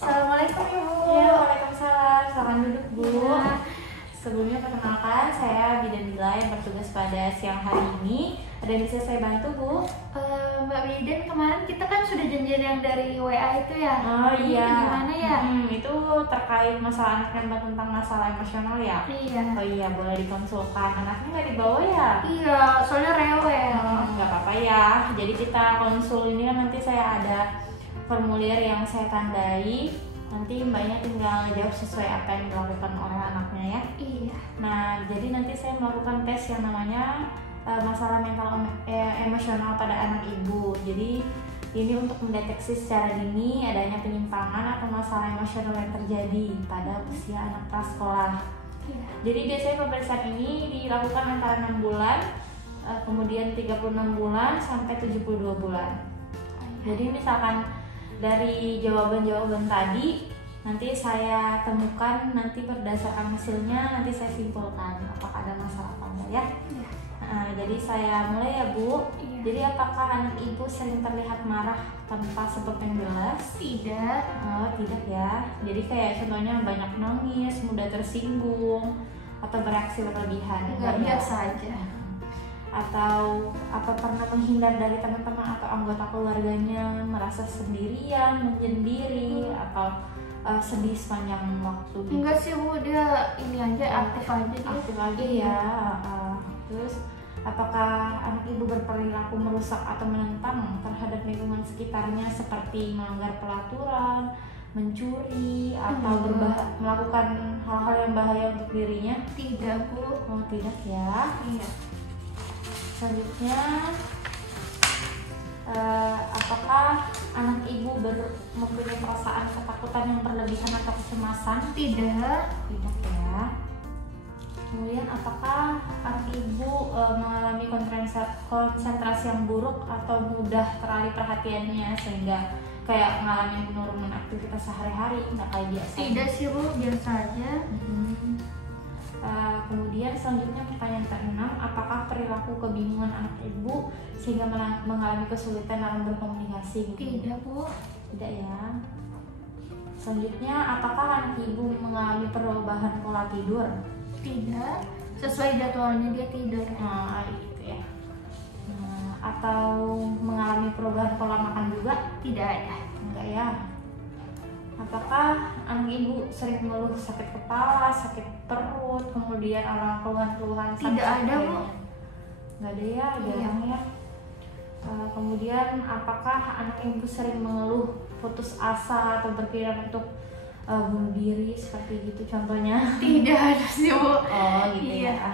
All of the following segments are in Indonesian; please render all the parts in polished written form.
Assalamualaikum Ibu. Iya, waalaikumsalam. Silakan duduk Bu. Ya. Sebelumnya perkenalkan, saya Bidan Dila yang bertugas pada siang hari ini. Ada yang bisa saya bantu Bu? Mbak Bidan, kemarin kita kan sudah janjian yang dari WA itu ya. Oh Ini iya. gimana ya? Itu terkait masalah anaknya tentang masalah emosional ya? Iya. Oh iya, boleh dikonsulkan. Anaknya nggak dibawa ya? Iya, soalnya rewel. Nggak apa-apa ya. Jadi kita konsul ini kan nanti saya ada formulir yang saya tandai. Nanti mbaknya tinggal jawab sesuai apa yang dilakukan oleh anaknya ya. Iya. Nah, jadi nanti saya melakukan tes yang namanya masalah mental emosional pada anak ibu. Jadi ini untuk mendeteksi secara dini adanya penyimpangan atau masalah emosional yang terjadi pada usia anak prasekolah. Iya. Jadi biasanya pemeriksaan ini dilakukan antara 6 bulan, kemudian 36 bulan sampai 72 bulan. Jadi misalkan dari jawaban-jawaban tadi nanti saya temukan, nanti berdasarkan hasilnya nanti saya simpulkan apakah ada masalah apa enggak ya. Iya. Jadi saya mulai ya Bu. Iya. Jadi apakah anak ibu sering terlihat marah tanpa sebab yang jelas? Tidak. Oh tidak ya. Jadi kayak contohnya banyak nangis, mudah tersinggung, atau bereaksi berlebihan? Enggak, ya? biasa aja. Atau apa pernah menghindar dari teman-teman atau anggota keluarganya, merasa sendirian, menyendiri, atau sedih sepanjang waktu gitu? Enggak sih Bu, dia ini aja aktif aja dia. Aktif aja ya. Terus apakah anak ibu berperilaku merusak atau menentang terhadap lingkungan sekitarnya seperti melanggar peraturan, mencuri, atau melakukan hal-hal yang bahaya untuk dirinya? Tidak Bu. Oh tidak ya. Iya. Selanjutnya, apakah anak ibu mempunyai perasaan ketakutan yang berlebihan atau kecemasan? Tidak. Tidak ya. Kemudian apakah anak ibu mengalami konsentrasi yang buruk atau mudah teralih perhatiannya sehingga kayak mengalami penurunan aktivitas sehari-hari, nggak kayak biasa? Tidak sih Bu, biasa aja. Kemudian selanjutnya pertanyaan ke-6, apakah perilaku kebingungan anak ibu sehingga mengalami kesulitan dalam berkomunikasi? Tidak Bu. Tidak ya. Selanjutnya, apakah anak ibu mengalami perubahan pola tidur? Tidak. Sesuai jadwalnya dia tidur. Nah, gitu ya. Atau mengalami perubahan pola makan juga? Tidak ada. Enggak ya. Apakah anak ibu sering mengeluh sakit kepala, sakit perut, kemudian ada keluhan-keluhan sakit? Tidak ada Bu. Nggak ada ya, jarang ya. Kemudian apakah anak ibu sering mengeluh putus asa atau berpikiran untuk bunuh diri seperti gitu contohnya? Tidak ada sih Bu. Oh gitu Iya. ya.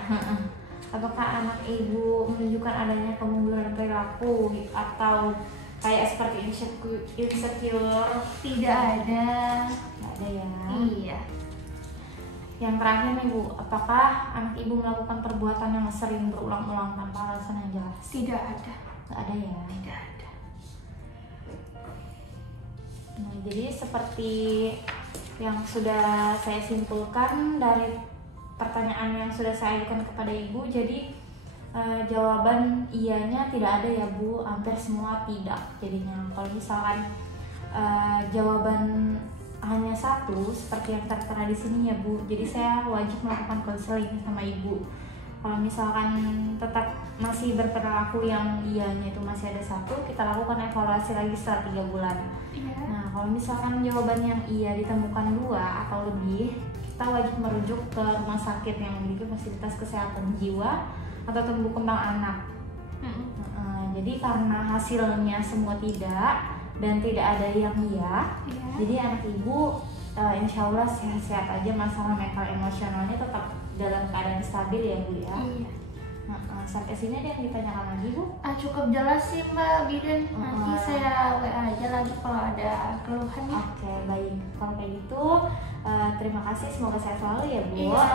Apakah anak ibu menunjukkan adanya kemunduran perilaku atau kayak seperti insecure? Tidak ada. Nggak ada ya. Iya. Yang terakhir nih Bu, apakah anak ibu melakukan perbuatan yang sering berulang-ulang tanpa alasan yang jelas? Tidak ada. Nggak ada ya. Tidak ada. Nah, jadi seperti yang sudah saya simpulkan dari pertanyaan yang sudah saya ajukan kepada Ibu, jadi jawaban iyanya tidak ada ya Bu, hampir semua tidak jadinya. Kalau misalkan jawaban hanya satu seperti yang tertera di sini ya Bu, jadi saya wajib melakukan konseling sama Ibu. Kalau misalkan tetap masih berperilaku yang iyanya itu masih ada satu, kita lakukan evaluasi lagi setelah 3 bulan. Iya. Nah, kalau misalkan jawaban yang iya ditemukan 2 atau lebih, kita wajib merujuk ke rumah sakit yang memiliki fasilitas kesehatan jiwa atau tumbuh kembang anak. Jadi karena hasilnya semua tidak dan tidak ada yang iya, jadi anak ibu insya Allah sehat-sehat aja, masalah mental emosionalnya tetap dalam keadaan stabil ya Bu ya. Iya. Sampai sini ada yang ditanyakan lagi Bu? Cukup jelas sih Mbak Bidan. Nanti saya WA aja lagi kalau ada keluhannya. Oke, baik. Kalau kayak gitu, terima kasih. Semoga sehat selalu ya Bu. Iya.